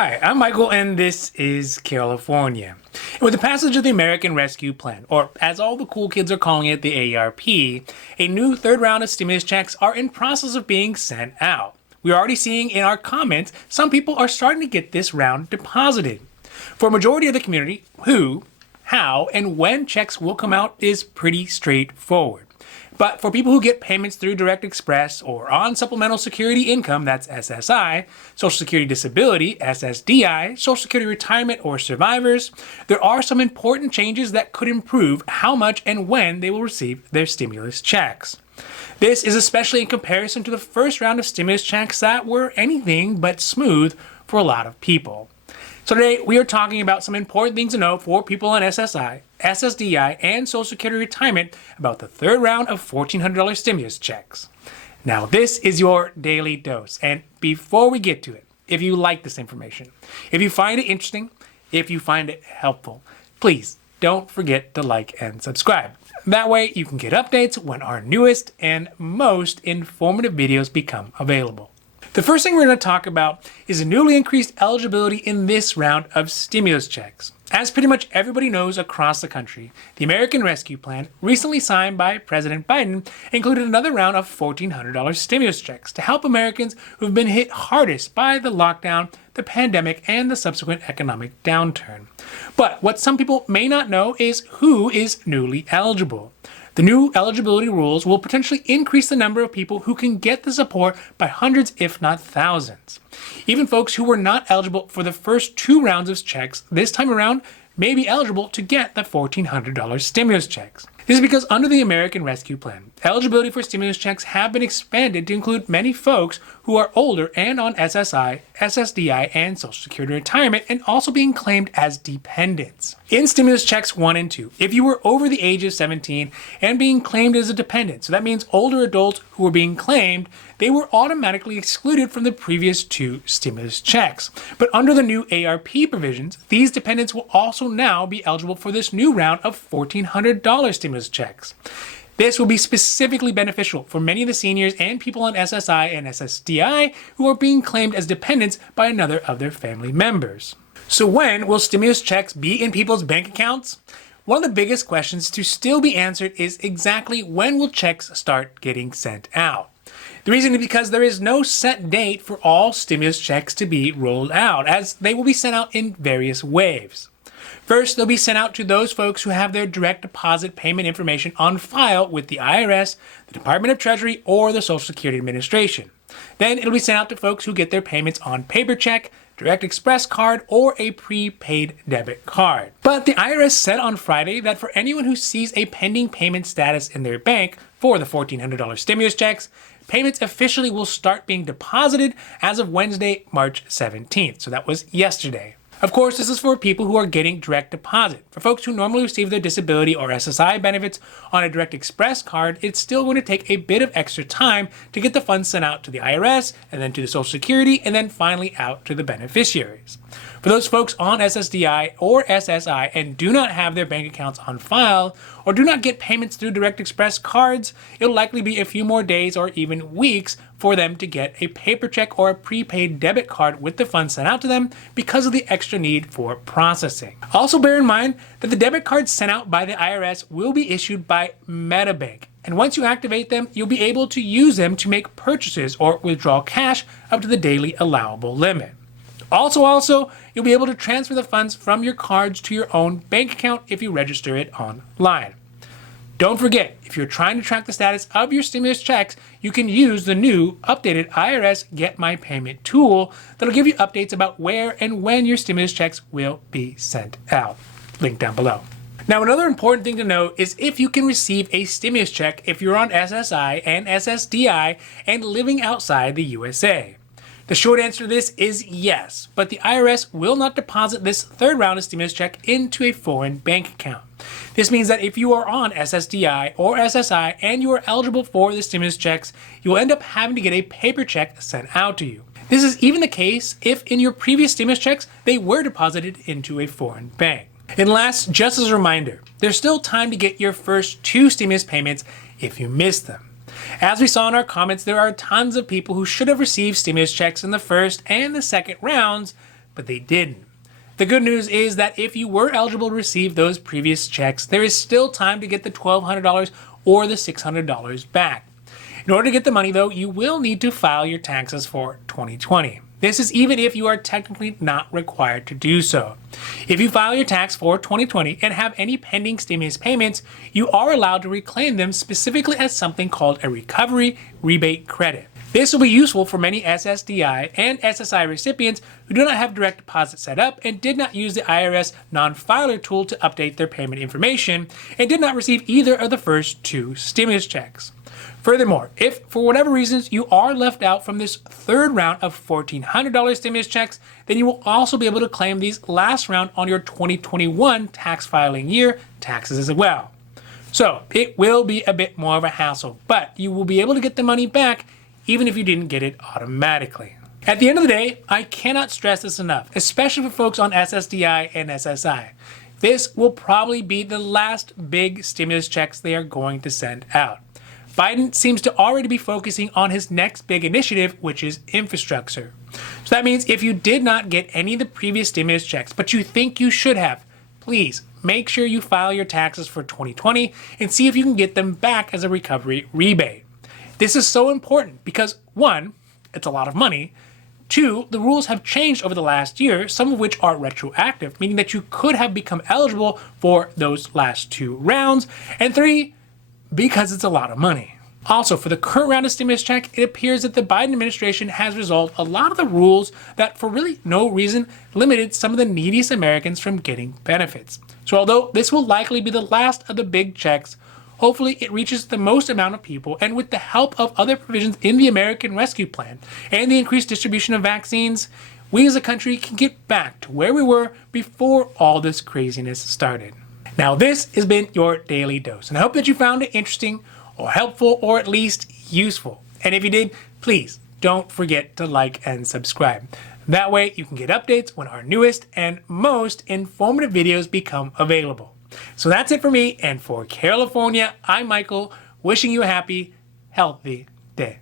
Hi, I'm Michael and this is California. And with the passage of the American Rescue Plan, or as all the cool kids are calling it, the ARP, a new third round of stimulus checks are in process of being sent out. We're already seeing in our comments some people are starting to get this round deposited. For a majority of the community, who, how, and when checks will come out is pretty straightforward. But for people who get payments through Direct Express or on Supplemental Security Income, that's SSI, Social Security Disability, SSDI, Social Security Retirement, or survivors, there are some important changes that could improve how much and when they will receive their stimulus checks. This is especially in comparison to the first round of stimulus checks that were anything but smooth for a lot of people. So today we are talking about some important things to know for people on SSI, SSDI, and Social Security Retirement about the third round of $1,400 stimulus checks. Now this is your daily dose, and before we get to it, if you like this information, if you find it interesting, if you find it helpful, please don't forget to like and subscribe. That way you can get updates when our newest and most informative videos become available. The first thing we're going to talk about is the newly increased eligibility in this round of stimulus checks. As pretty much everybody knows across the country, the American Rescue Plan, recently signed by President Biden, included another round of $1,400 stimulus checks to help Americans who've been hit hardest by the lockdown, the pandemic, and the subsequent economic downturn. But what some people may not know is who is newly eligible. The new eligibility rules will potentially increase the number of people who can get the support by hundreds, if not thousands. Even folks who were not eligible for the first two rounds of checks this time around may be eligible to get the $1,400 stimulus checks. This is because under the American Rescue Plan, eligibility for stimulus checks have been expanded to include many folks who are older and on SSI, SSDI, and Social Security Retirement, and also being claimed as dependents. In stimulus checks 1 and 2, if you were over the age of 17 and being claimed as a dependent, so that means older adults who were being claimed, they were automatically excluded from the previous two stimulus checks. But under the new ARP provisions, these dependents will also now be eligible for this new round of $1,400 stimulus checks. This will be specifically beneficial for many of the seniors and people on SSI and SSDI who are being claimed as dependents by another of their family members. So when will stimulus checks be in people's bank accounts? One of the biggest questions to still be answered is exactly when will checks start getting sent out? The reason is because there is no set date for all stimulus checks to be rolled out, as they will be sent out in various waves. First, they'll be sent out to those folks who have their direct deposit payment information on file with the IRS, the Department of Treasury, or the Social Security Administration. Then it'll be sent out to folks who get their payments on paper check, Direct Express card, or a prepaid debit card. But the IRS said on Friday that for anyone who sees a pending payment status in their bank for the $1,400 stimulus checks, payments officially will start being deposited as of Wednesday, March 17th. So that was yesterday. Of course, this is for people who are getting direct deposit. For folks who normally receive their disability or SSI benefits on a Direct Express card, it's still going to take a bit of extra time to get the funds sent out to the IRS, and then to the Social Security, and then finally out to the beneficiaries. For those folks on SSDI or SSI and do not have their bank accounts on file, or do not get payments through Direct Express cards, it'll likely be a few more days or even weeks for them to get a paper check or a prepaid debit card with the funds sent out to them because of the extra need for processing. Also bear in mind that the debit cards sent out by the IRS will be issued by MetaBank. And once you activate them, you'll be able to use them to make purchases or withdraw cash up to the daily allowable limit. Also, you'll be able to transfer the funds from your cards to your own bank account if you register it online. Don't forget, if you're trying to track the status of your stimulus checks, you can use the new updated IRS Get My Payment tool that'll give you updates about where and when your stimulus checks will be sent out. Link down below. Now, another important thing to note is if you can receive a stimulus check if you're on SSI and SSDI and living outside the USA. The short answer to this is yes, but the IRS will not deposit this third round of stimulus check into a foreign bank account. This means that if you are on SSDI or SSI and you are eligible for the stimulus checks, you will end up having to get a paper check sent out to you. This is even the case if in your previous stimulus checks, they were deposited into a foreign bank. And last, just as a reminder, there's still time to get your first two stimulus payments if you missed them. As we saw in our comments, there are tons of people who should have received stimulus checks in the first and the second rounds but they didn't. The good news is that if you were eligible to receive those previous checks, there is still time to get the $1,200 or the $600 back. In order to get the money, though, you will need to file your taxes for 2020. This is even if you are technically not required to do so. If you file your tax for 2020 and have any pending stimulus payments, you are allowed to reclaim them specifically as something called a recovery rebate credit. This will be useful for many SSDI and SSI recipients who do not have direct deposit set up and did not use the IRS non-filer tool to update their payment information and did not receive either of the first two stimulus checks. Furthermore, if for whatever reasons you are left out from this third round of $1,400 stimulus checks, then you will also be able to claim these last round on your 2021 tax filing year taxes as well. So it will be a bit more of a hassle, but you will be able to get the money back even if you didn't get it automatically. At the end of the day, I cannot stress this enough, especially for folks on SSDI and SSI. This will probably be the last big stimulus checks they are going to send out. Biden seems to already be focusing on his next big initiative, which is infrastructure. So that means if you did not get any of the previous stimulus checks, but you think you should have, please make sure you file your taxes for 2020 and see if you can get them back as a recovery rebate. This is so important because 1, it's a lot of money. 2, the rules have changed over the last year, some of which are retroactive, meaning that you could have become eligible for those last 2 rounds. And 3, because it's a lot of money. Also, for the current round of stimulus check, it appears that the Biden administration has resolved a lot of the rules that, for really no reason, limited some of the neediest Americans from getting benefits. So although this will likely be the last of the big checks, hopefully it reaches the most amount of people, and with the help of other provisions in the American Rescue Plan and the increased distribution of vaccines, we as a country can get back to where we were before all this craziness started. Now, this has been your Daily Dose, and I hope that you found it interesting or helpful or at least useful. And if you did, please don't forget to like and subscribe. That way you can get updates when our newest and most informative videos become available. So that's it for me, and for California, I'm Michael, wishing you a happy, healthy day.